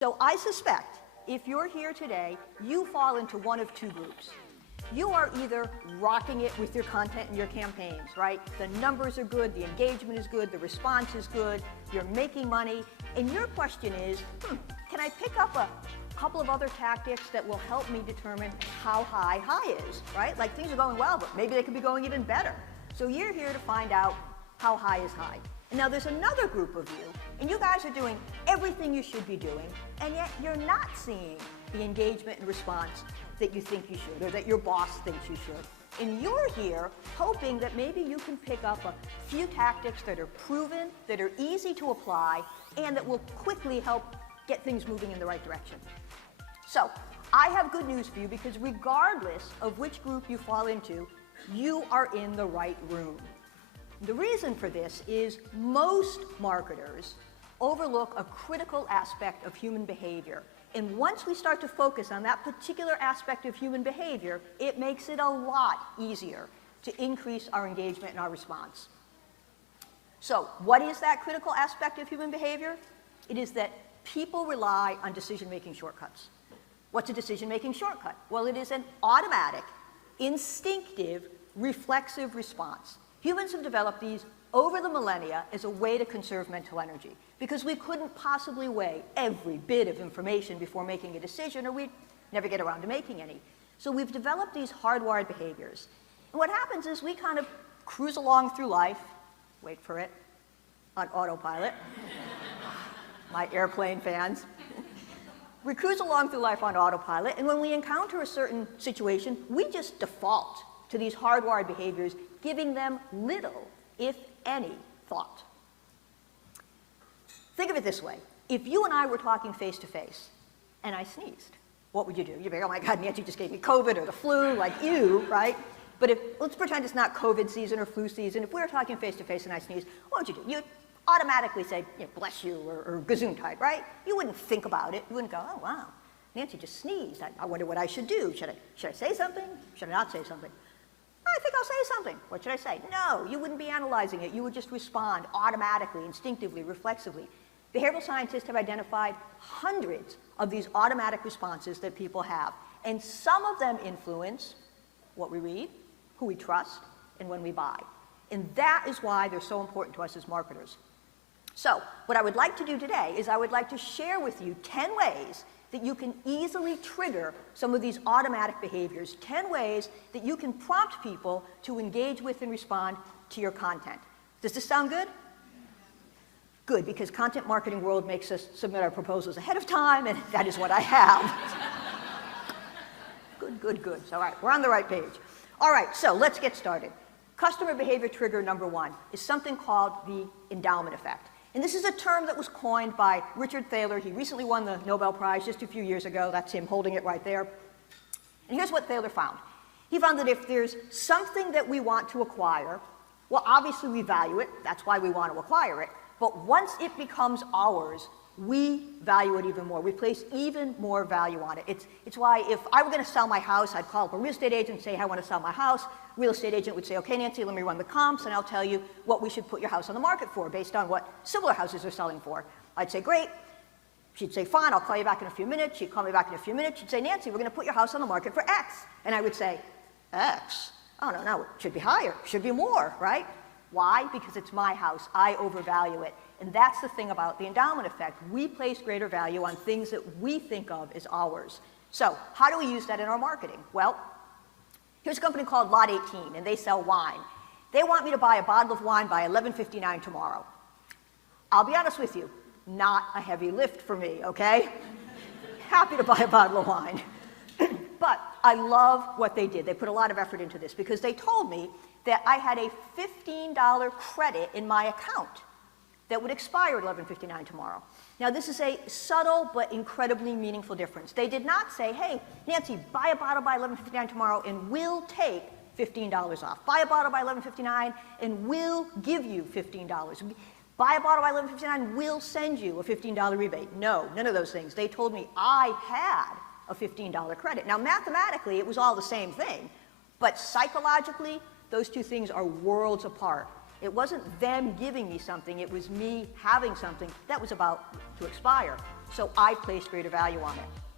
So I suspect if you're here today, you fall into one of two groups. You are either rocking it with your content and your campaigns, right? The numbers are good, the engagement is good, the response is good, you're making money, and your question is, can I pick up a couple of other tactics that will help me determine how high is, right? Like things are going well, but maybe they could be going even better. So you're here to find out how high is high. And now there's another group of you, and you guys are doing everything you should be doing, and yet you're not seeing the engagement and response that you think you should, or that your boss thinks you should. And you're here hoping that maybe you can pick up a few tactics that are proven, that are easy to apply, and that will quickly help get things moving in the right direction. So I have good news for you, because regardless of which group you fall into, you are in the right room. The reason for this is most marketers overlook a critical aspect of human behavior. And once we start to focus on that particular aspect of human behavior, it makes it a lot easier to increase our engagement and our response. So what is that critical aspect of human behavior? It is that people rely on decision-making shortcuts. What's a decision-making shortcut? Well, it is an automatic, instinctive, reflexive response. Humans have developed these over the millennia as a way to conserve mental energy, because we couldn't possibly weigh every bit of information before making a decision, or we'd never get around to making any. So we've developed these hardwired behaviors. And what happens is we kind of cruise along through life, wait for it, on autopilot. My airplane fans. We cruise along through life on autopilot, and when we encounter a certain situation, we just default to these hardwired behaviors, giving them little, if any, thought. Think of it this way. If you and I were talking face to face, and I sneezed, what would you do? You'd be, oh my God, Nancy just gave me COVID or the flu, like you, right? But let's pretend it's not COVID season or flu season. If we were talking face to face and I sneezed, what would you do? You'd automatically say, bless you, or gesundheit, right? You wouldn't think about it. You wouldn't go, oh wow, Nancy just sneezed. I wonder what I should do. Should I say something? Should I not say something? I think I'll say something. What should I say? No, you wouldn't be analyzing it. You would just respond automatically, instinctively, reflexively. Behavioral scientists have identified hundreds of these automatic responses that people have, and some of them influence what we read, who we trust, and when we buy. And that is why they're so important to us as marketers. So what I would like to do today is I would like to share with you 10 ways that you can easily trigger some of these automatic behaviors, 10 ways that you can prompt people to engage with and respond to your content. Does this sound good? Good, because Content Marketing World makes us submit our proposals ahead of time, and that is what I have. Good. So, all right, we're on the right page. All right, so let's get started. Customer behavior trigger number one is something called the endowment effect. And this is a term that was coined by Richard Thaler. He recently won the Nobel Prize just a few years ago. That's him holding it right there. And here's what Thaler found. He found that if there's something that we want to acquire, well, obviously we value it. That's why we want to acquire it. But once it becomes ours, we value it even more. We place even more value on it. It's why if I were going to sell my house, I'd call up a real estate agent and say, I want to sell my house. Real estate agent would say, okay, Nancy, let me run the comps, and I'll tell you what we should put your house on the market for based on what similar houses are selling for. I'd say, great. She'd say, fine, I'll call you back in a few minutes. She'd call me back in a few minutes. She'd say, Nancy, we're going to put your house on the market for X. And I would say, X? Oh, no, it should be higher. It should be more, right? Why? Because it's my house. I overvalue it. And that's the thing about the endowment effect. We place greater value on things that we think of as ours. So how do we use that in our marketing? Well, here's a company called Lot 18, and they sell wine. They want me to buy a bottle of wine by 11:59 tomorrow. I'll be honest with you, not a heavy lift for me, okay? Happy to buy a bottle of wine. But I love what they did. They put a lot of effort into this because they told me that I had a $15 credit in my account that would expire at 11:59 tomorrow. Now, this is a subtle but incredibly meaningful difference. They did not say, hey, Nancy, buy a bottle by 11:59 tomorrow and we'll take $15 off. Buy a bottle by 11:59 and we'll give you $15. Buy a bottle by 11:59, we'll send you a $15 rebate. No, none of those things. They told me I had a $15 credit. Now, mathematically, it was all the same thing, but psychologically, those two things are worlds apart. It wasn't them giving me something, it was me having something that was about to expire. so I place greater value on it.